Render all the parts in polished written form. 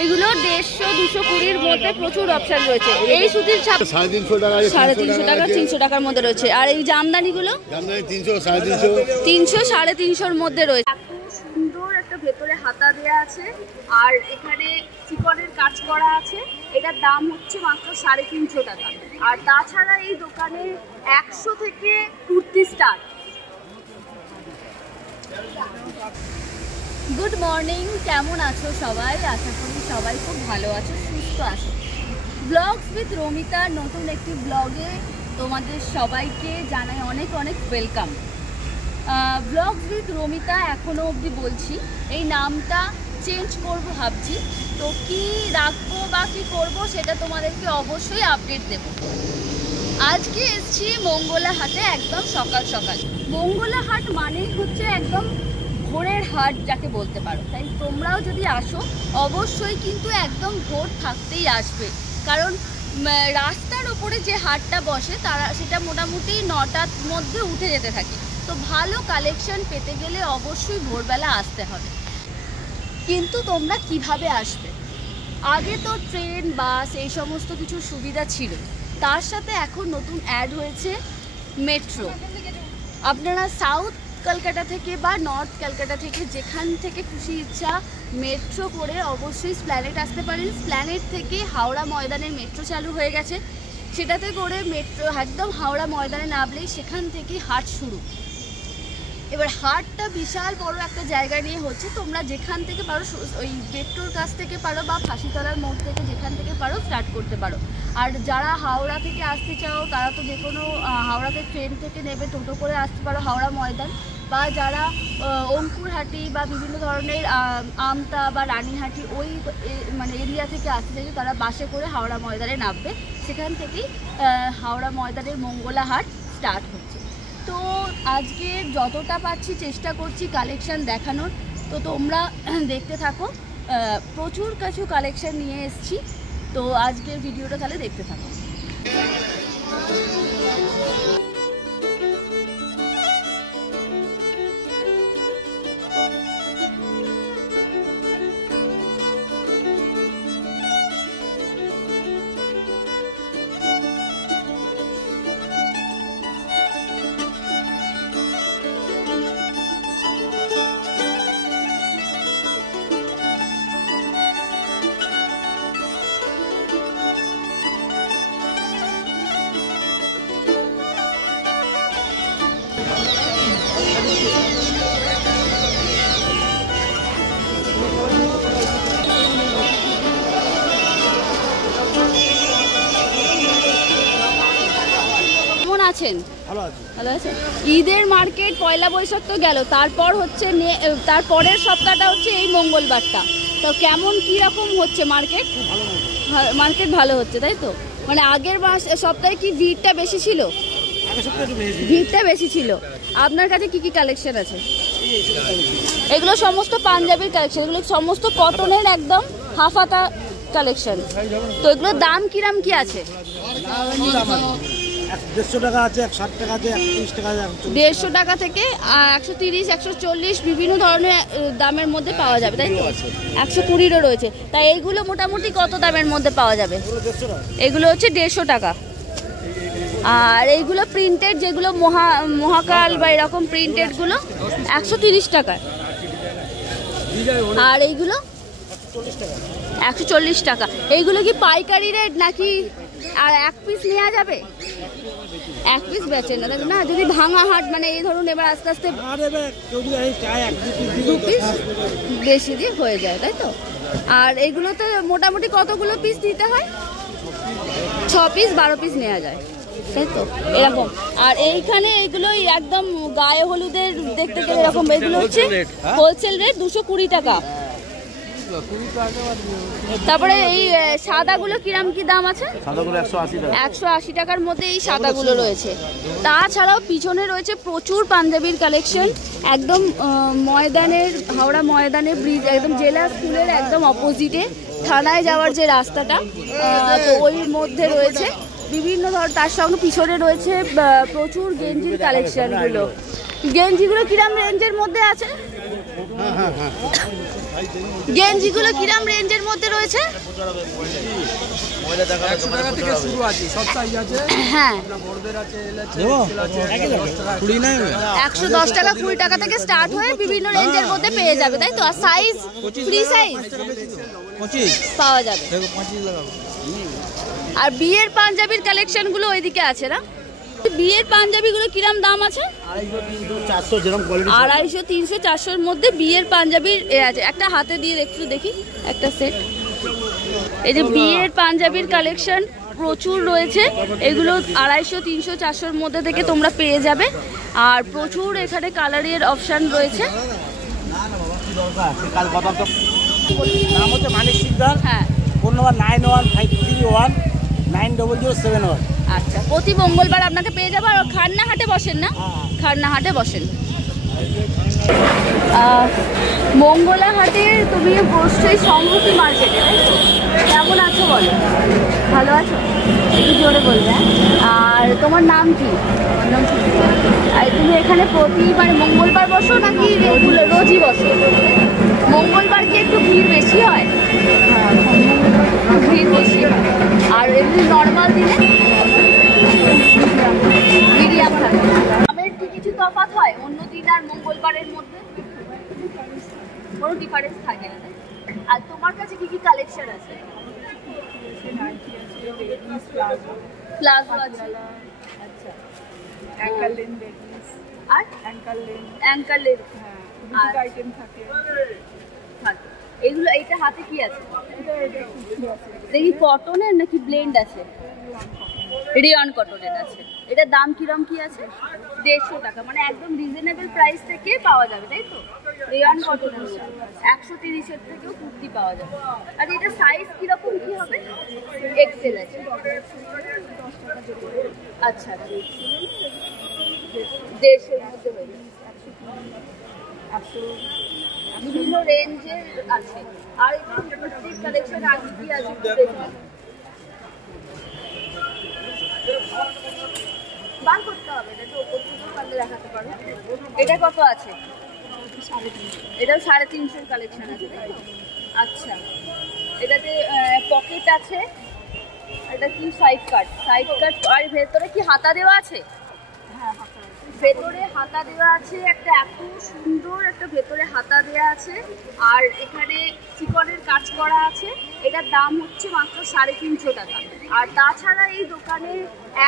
এইগুলো 150-220 মধ্যে প্রচুর অপশন রয়েছে। এই সুতির ছাপ 350 টাকা, 350 টাকা, 300 টাকার মধ্যে রয়েছে। আর এই জামদানিগুলো 300, 350, 300, 350-র মধ্যে রয়েছে। সুন্দর একটা ভেতরে হাতা দেয়া আছে আর এখানে চিকনের কাজ করা আছে। এটার দাম হচ্ছে মাত্র 350 টাকা। আর তাছাড়া এই দোকানে 100 থেকে কুর্তি স্টার্ট। গুড মর্নিং, কেমন আছো সবাই? আশা করি সবাই খুব ভালো আছো, সুস্থ আছো। ব্লগস উইথ রমিতা নতুন একটি ব্লগে তোমাদের সবাইকে জানাই অনেক অনেক ওয়েলকাম। ব্লগস উইথ রমিতা এখনও অবধি বলছি, এই নামটা চেঞ্জ করব ভাবছি। তো কি রাখবো বা কী করবো সেটা তোমাদেরকে অবশ্যই আপডেট দেব। আজকে এসছি মঙ্গলা হাটে একদম সকাল সকাল। মঙ্গলা হাট মানেই হচ্ছে একদম ভোরের হাট যাকে বলতে পারো। তাই তোমরাও যদি আসো অবশ্যই কিন্তু একদম ভোর থাকতেই আসবে, কারণ রাস্তার ওপরে যে হাটটা বসে সেটা মোটামুটি 9টার মধ্যে উঠে যেতে থাকে। তো ভালো কালেকশন পেতে গেলে অবশ্যই ভোরবেলা আসতে হবে। কিন্তু তোমরা কিভাবে আসবে? আগে তো ট্রেন, বাস এই সমস্ত কিছু সুবিধা ছিল, তার সাথে এখন নতুন অ্যাড হয়েছে মেট্রো। আপনারা সাউথ কলকাতা থেকে বা নর্থ কলকাতা থেকে যেখান থেকে খুশি ইচ্ছা মেট্রো করে অবশ্যই স্প্ল্যানেট আসতে পারেন। স্প্ল্যানেট থেকে হাওড়া ময়দানের মেট্রো চালু হয়ে গেছে, সেটাতে করে মেট্রো একদম হাওড়া ময়দানে নামলেই সেখান থেকেই হাট শুরু। এবার হাটটা বিশাল বড় একটা জায়গা নিয়ে হচ্ছে। তোমরা যেখান থেকে পারো ওই মেট্রোর কাছ থেকে পারো বা ফাঁসিতলার মোড় থেকে যেখান থেকে পারো স্টার্ট করতে পারো। আর যারা হাওড়া থেকে আসতে চাও তারা তো যে কোনো হাওড়াতে ট্রেন থেকে নেবে, টোটো করে আসতে পারো হাওড়া ময়দান। বা যারা অঙ্কুরহাটি বা বিভিন্ন ধরনের আমতা বা রানীহাটি ওই মানে এরিয়া থেকে আসতে চাইছে তারা বাসে করে হাওড়া ময়দানে নামবে। সেখান থেকেই হাওড়া ময়দানের মঙ্গলা হাট স্টার্ট হচ্ছে। তো আজকে যতটা পাচ্ছি চেষ্টা করছি কালেকশান দেখানোর, তো তোমরা দেখতে থাকো। প্রচুর কিছু কালেকশান নিয়ে এসেছি, তো আজকের ভিডিওটা তাহলে দেখতে থাকো। ভালো আছেন? ঈদের মার্কেট পয়লা বৈশাখ তো গেল, তারপর হচ্ছে তারপরের সপ্তাহটা হচ্ছে এই মঙ্গলবারটা। তো কেমন কীরকম হচ্ছে মার্কেট? মার্কেট ভালো হচ্ছে তাই তো? মানে আগের সপ্তাহে কি ভিড়টা বেশি ছিল? ভিড়টা বেশি ছিল। আপনার কাছে কি কি কালেকশন আছে? এগুলো সমস্ত পাঞ্জাবির কালেকশন, এগুলো সমস্ত কটনের একদম হাফাতা কালেকশন। তো এগুলোর দাম কিরাম কি আছে? 150 টাকা আছে, 160 টাকা আছে, 130 টাকা আছে। 150 টাকা থেকে 130, 140 বিভিন্ন ধরনের দামের মধ্যে পাওয়া যাবে তাই তো? 120-ও রয়েছে। তাই এইগুলো মোটামুটি কত দামের মধ্যে পাওয়া যাবে? এগুলো হচ্ছে 150 টাকা। আর এইগুলো প্রিন্টেড যেগুলো মহাকাল বা এরকম প্রিন্টেডগুলো 130 টাকা। আর এইগুলো 140 টাকা। এইগুলো কি পাইকারি রেট নাকি আর এক পিস নেওয়া যাবে? এক পিস বেচেন না না? যদি ভাঙা হাট মানে এই ধরুন এবার আস্তে আস্তে 2 পিস বেশি দিয়ে হয়ে যায় তাই তো? আর এইগুলোতে মোটামুটি কতগুলো পিস দিতে হয়? 6 পিস 12 পিস নেওয়া যায় তাই তো? এরকম। আর এইখানে এইগুলো একদম গায়ে হলুদের দেখতে গেলে এরকম, এগুলো হচ্ছে হোলসেল রেট 220 টাকা। তারপরে এই সাদাগুলো কিরাম কি দাম আছে? সাদাগুলো 180 টাকা। 180 টাকার মধ্যে এই সাদাগুলো রয়েছে। তাছাড়াও পিছনে রয়েছে প্রচুর পাঞ্জাবির কালেকশন। একদম ময়দানের, হাওড়া ময়দানের ব্রিজ, একদম জেলা স্কুলের একদম অপোজিটে থানায় যাওয়ার যে রাস্তাটা, তো ওই মধ্যে রয়েছে বিভিন্ন ধরনের। তার সঙ্গে পিছনে রয়েছে প্রচুর গেঞ্জির কালেকশনগুলো। গেঞ্জিগুলো কিরাম রেঞ্জের মধ্যে আছে? গেঞ্জিগুলো কিরাম রেঞ্জের মধ্যে রয়েছে? রয়েছে? 100 টাকা থেকে শুরু আছে, সব সাইজ আছে। হ্যাঁ, বড়দের আছে, এল আছে, এক্সেল আছে, 10 টাকা 20 নাই 110 টাকা 20 টাকা থেকে স্টার্ট হয়ে বিভিন্ন রেঞ্জের মধ্যে পেয়ে যাবে, তাই তো? আর সাইজ ফ্রি সাইজ 25 পাওয়া যাবে। দেখো 25 লাগাবো। আর বিয়ের পাঞ্জাবির কালেকশনগুলো ওইদিকে আছে না? বিয়ের পাঞ্জাবিগুলো কিরম দাম আছে? 400 যেরকম কোয়ালিটি 250, 300, 400 এর মধ্যে বিয়ের পাঞ্জাবির আছে। একটা হাতে দিয়ে একটু দেখি একটা সেট। এই যে বিয়ের পাঞ্জাবির কালেকশন প্রচুর রয়েছে, এগুলো 250, 300, 400 এর মধ্যে থেকে তোমরা পেয়ে যাবে। আর প্রচুর এখানে কালারের অপশান রয়েছে। কাল কথা তো নাম হচ্ছে মানিক সিকদার। হ্যাঁ, ফোন নাম্বার 9153190071। আচ্ছা, প্রতি মঙ্গলবার আপনাকে পেয়ে যাবো। আর খান্না হাটে বসেন না? খান্না হাটে বসেন। মঙ্গলা হাটে তুমি বসছোই সংহতি মার্কেটে, তাই তো? কেমন আছো বলো? ভালো আছো? একটু জোরে বলবে। আর তোমার নাম কি? আর তুমি এখানে প্রতি মানে মঙ্গলবার বসো নাকি রেগুলার রোজই বসো? মঙ্গলবার কি একটু ভিড় বেশি হয়? ভিড় বেশি হয়। আর এমনি নর্মাল দিনে মিডিয়াম থাকে। দামের কি কিছু তফাৎ হয় অন্য দিন আর মঙ্গলবারের মধ্যে? কোনো ডিফারেন্স থাকে না? আর তোমার কাছে কি কি কালেকশন আছে? প্লাজো আছে, আচ্ছা, অ্যাঙ্কাল লেন লেগিংস, আর অ্যাঙ্কাল লেন, হ্যাঁ, বুটিক আইটেম থাকে। এগুলো এইটা হাতে কি আছে? দেখি কটনের নাকি ব্লেন্ড আছে? রিয়ন কটনের আছে। এটার দাম কিরম কি আছে? 150 টাকা, মানে একদম রিজনেবল প্রাইস থেকে পাওয়া যাবে, তাই তো? রিয়ন কটনের 130 এর থেকেও কুর্তি পাওয়া যাবে। আর এটা সাইজ কিরকম কি হবে? এক্সেল আছে, আচ্ছা, 150 মধ্যে হয়ে যাবে। বিভিন্ন রেঞ্জের আছে। আর কালেকশন আর কি আছে? বার করতে হবে, এটা তো ওপর থেকে পারলে দেখাতে পারো। এটা কত আছে? 350। এটাও 350 কালেকশন আছে, আচ্ছা। এটাতে পকেট আছে, এটা কি সাইড কাট? আর ভেতরে কি হাতা দেওয়া আছে? হ্যাঁ, ভেতরে হাতা দেওয়া আছে, একটা এত সুন্দর একটা ভেতরে হাতা দেওয়া আছে। আর এখানে চিকনের কাজ করা আছে। এটার দাম হচ্ছে মাত্র 350 টাকা। আর তাছাড়া এই দোকানে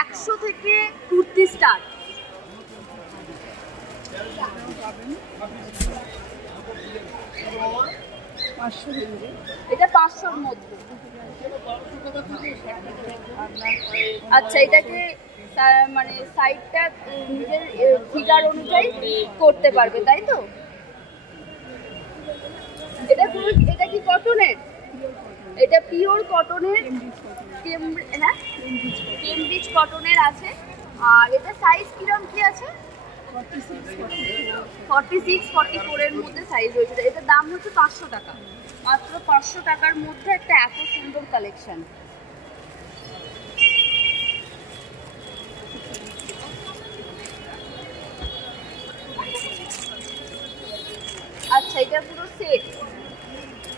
100 থেকে কুর্তি স্টার্ট। এটা 500-র মধ্যে। আচ্ছা, এটাকে মানে সাইডটা নিজের ফিগার অনুযায়ী করতে পারবে, তাই তো? এটা কি কটনের? এটা পিওর কটনের, হ্যাঁ, কেমব্রিজ কটনের আছে। আর এটা সাইজ কিরম কি আছে? 46, 44 এর মধ্যে সাইজ রয়েছে। এটার দাম হচ্ছে 500 টাকা, মাত্র 500 টাকার মধ্যে একটা এত সুন্দর কালেকশন। আচ্ছা, এটা পুরো সেট।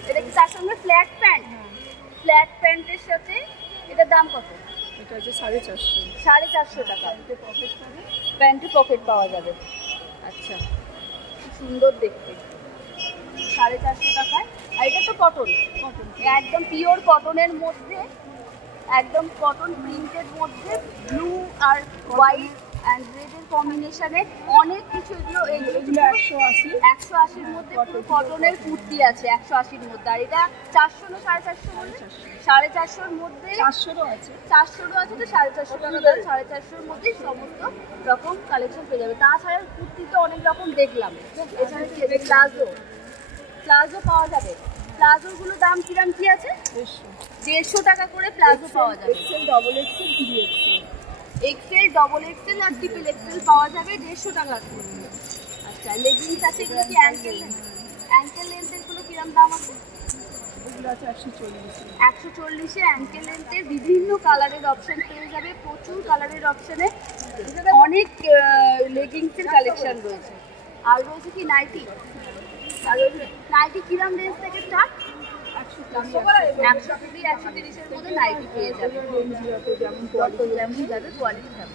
এটা কি তার সঙ্গে ফ্ল্যাট প্যান্ট? ফ্ল্যাট প্যান্টের সাথে এটার দাম কত? এটা হচ্ছে 450। 450 টাকা। প্যান্টে পকেট পাওয়া যাবে, আচ্ছা, সুন্দর দেখতে। 450 টাকায়। আর এটা তো কটন, একদম পিওর কটনের মধ্যে, একদম কটন প্রিন্টের মধ্যে ব্লু আর হোয়াইট অ্যান্ড রেডের কম্বিনেশনে অনেক কিছু। এগুলো 180-180-র মধ্যে কটনের কুর্তি আছে, 180-র মধ্যে। আর এটা 400 না 450? 450-র মধ্যে। 400-ও আছে, 400-ও আছে, তো 450 টাকা দাম। 450-র মধ্যে সমস্ত রকম কালেকশন পেয়ে যাবে। তাছাড়া কুর্তি তো অনেক রকম দেখলাম। এছাড়া কি প্লাজো পাওয়া যাবে। প্লাজোগুলোর দাম কিরম কি আছে? 150 টাকা করে প্লাজো পাওয়া যাবে। XL, double XL, 3XL। XL, double XL আর ট্রিপল এক্সেল পাওয়া যাবে 150 টাকা করে। আচ্ছা, লেগিংস আছে। এগুলো কি অ্যাঙ্কেল লেন্থের গুলো কিরম দাম আছে? এগুলো আছে 140। 140-এ অ্যাঙ্কেল লেন্থের বিভিন্ন কালারের অপশন পেয়ে যাবে। প্রচুর কালারের অপশনে অনেক লেগিংসের কালেকশন রয়েছে। আর রয়েছে কি নাইটি। আর নাইটি কিরম রেঞ্জ থেকে স্টার্ট? 120 130-এর মধ্যে নাইটি পেয়ে যাবে, যেমন যেমন যাবে কোয়ালিটি যাবে।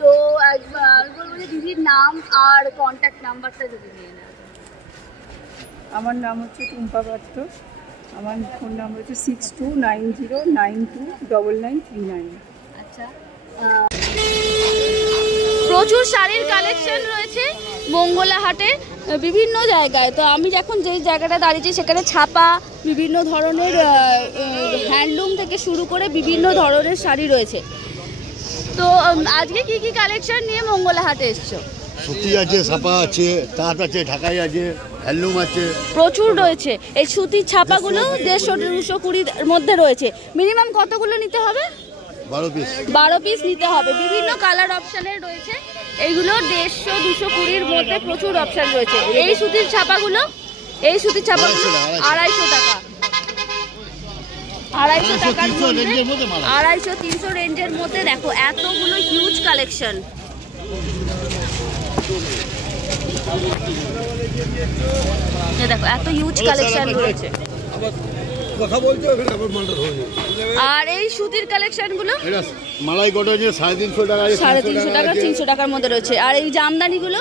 তো একবার বলবো যে দিদির নাম আর কন্ট্যাক্ট নাম্বারটা যদি নিয়ে নেওয়া যায়। আমার নাম হচ্ছে টুম্পা পাত্র, আমার ফোন নাম্বার হচ্ছে 6290929939। আচ্ছা, প্রচুর শাড়ির কালেকশন রয়েছে মঙ্গলা হাটে বিভিন্ন জায়গায়। তো আমি এখন যে জায়গাটা দাঁড়িয়েছি সেখানে ছাপা বিভিন্ন ধরনের হ্যান্ডলুম থেকে শুরু করে বিভিন্ন ধরনের শাড়ি রয়েছে। তো আজকে কি কি কালেকশন নিয়ে মঙ্গলা হাটে এসছো? সুতি আছে, ছাপা আছে, তাঁত আছে, ঢাকাই আছে, হ্যান্ডলুম আছে, প্রচুর রয়েছে। এই সুতির ছাপাগুলো 150-220 মধ্যে রয়েছে। মিনিমাম কতগুলো নিতে হবে? 12 পিস নিতে হবে। বিভিন্ন কালার অপশানের রয়েছে। এইগুলো 150-220 মধ্যে প্রচুর অপশান রয়েছে। এই সুতির ছাপাগুলো 250 টাকা, 250 টাকার মধ্যে, 250-300 রেঞ্জের মধ্যে। দেখো এতগুলো হিউজ কালেকশন। দেখো এত হিউজ কালেকশন রয়েছে। আর এই সুতির কালেকশন গুলো মালাই কটন 350 টাকা, 350 টাকা, 300 টাকার মধ্যে রয়েছে। আর এই জামদানি গুলো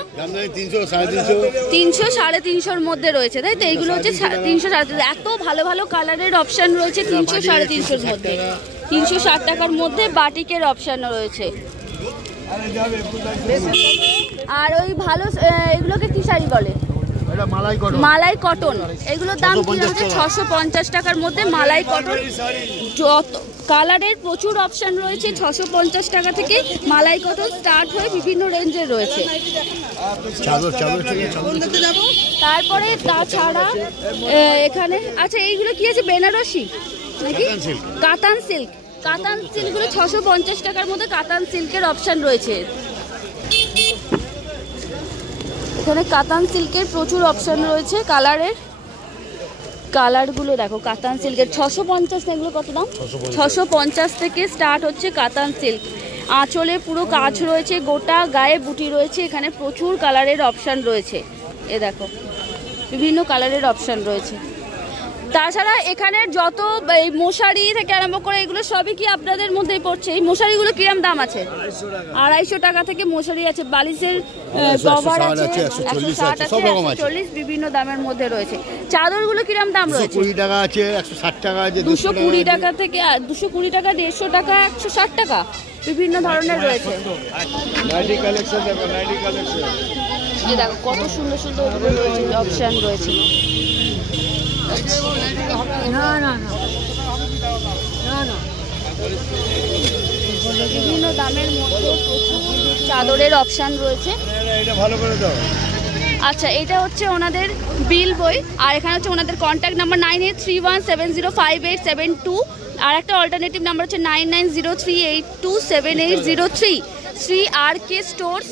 300, 350, 300, 350-র মধ্যে রয়েছে, তাই তো? এইগুলো হচ্ছে 300, 350। এত ভালো ভালো কালারের অপশন রয়েছে 300, 350-র মধ্যে। 360 টাকার মধ্যে বাটিকের অপশন রয়েছে। আর ওই ভালো এগুলোকে কি শাড়ি বলে? মালাই কটন। এগুলোর দাম কি হচ্ছে? 650 টাকার মধ্যে মালাই কটন। যত কালারের প্রচুর অপশন রয়েছে। 650 টাকা থেকে মালাই কটন স্টার্ট হয়ে বিভিন্ন রেঞ্জের রয়েছে। তারপরে তাছাড়া এখানে আচ্ছা এইগুলো কি আছে? বেনারসি নাকি কাতান সিল্ক? কাতান সিল্কগুলো 650 টাকার মধ্যে কাতান সিল্কের অপশন রয়েছে। এখানে কাতান সিল্কের প্রচুর অপশন রয়েছে কালারের। কালারগুলো দেখো কাতান সিল্কের 650। এগুলো কত দাম? 650 থেকে স্টার্ট হচ্ছে কাতান সিল্ক। আঁচলে পুরো কাজ রয়েছে, গোটা গায়ে বুটি রয়েছে। এখানে প্রচুর কালারের অপশন রয়েছে। এ দেখো বিভিন্ন কালারের অপশন রয়েছে। তাছাড়া এখানের যত এই মশারি থেকে আরম্ভ করে এগুলো সবই কি আপনাদের মধ্যেই পড়ছে? এই মশারিগুলো কিরম দাম আছে? 250 টাকা থেকে মশারি আছে। বালিশের কভার আছে 160 আছে, 140 বিভিন্ন দামের মধ্যে রয়েছে। চাদরগুলো কিরম দাম রয়েছে? 220 টাকা আছে, 160 টাকা আছে, 220 টাকা থেকে 220 টাকা, 150 টাকা, 160 টাকা বিভিন্ন ধরনের রয়েছে। নাইটি কালেকশন দেখো, নাইটি কালেকশন। এই দেখো কত সুন্দর সুন্দর রয়েছে, অপশন রয়েছে। বিভিন্ন দামের মধ্যে প্রচুর চাদরের অপশন রয়েছে। আচ্ছা, এটা হচ্ছে ওনাদের বিল বই। আর এখানে হচ্ছে ওনাদের কন্ট্যাক্ট নাম্বার 9831705872। আর একটা অল্টারনেটিভ নাম্বার হচ্ছে 9903827803। শ্রী আর কে স্টোর্স,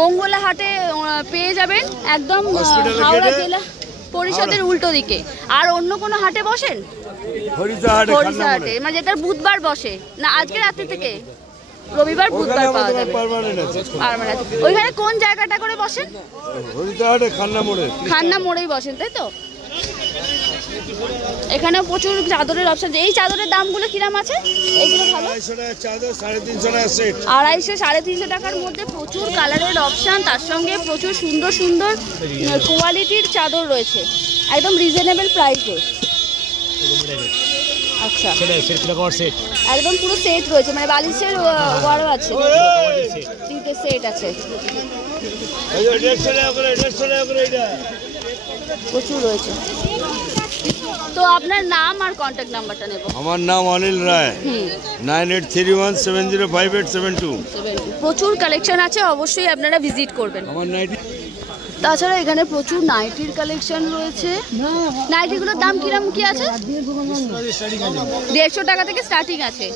মঙ্গলা হাটে পেয়ে যাবেন, একদম হাওড়া জেলা পরিষদের উল্টো দিকে। আর অন্য কোনো হাটে বসেন? হরিষা হাটে, মানে যেটা বুধবার বসে না? আজকে রাত্রি থেকে রবিবার বুধবার পাওয়া যাবে। ওইখানে কোন জায়গাটা করে বসেন? খান্না মোড়েই বসেন, তাই তো? এখানেও প্রচুর চাদরের অপশন। এই চাদরের দামগুলো কিরাম আছে? এইগুলো ভালো 250, 350 টাকার মধ্যে প্রচুর কালারের অপশন। তার সঙ্গে প্রচুর সুন্দর সুন্দর কোয়ালিটির চাদর রয়েছে একদম রিজনেবল প্রাইসে। আচ্ছা, একদম পুরো সেট রয়েছে, মানে বালিশের ওয়ারও আছে, 3টে সেট আছে, প্রচুর রয়েছে। তো আপনার নাম আর কন্ট্যাক্ট নাম্বারটা নেব। আমার নাম অনিল রায়, 9831705872। প্রচুর কালেকশন আছে, অবশ্যই আপনারা ভিজিট করবেন। আমার নাইটি, তাছাড়া এখানে প্রচুর নাইটির কালেকশন রয়েছে। নাইটিগুলোর দাম কিরম কি আছে? 150 টাকা থেকে স্টার্টিং আছে।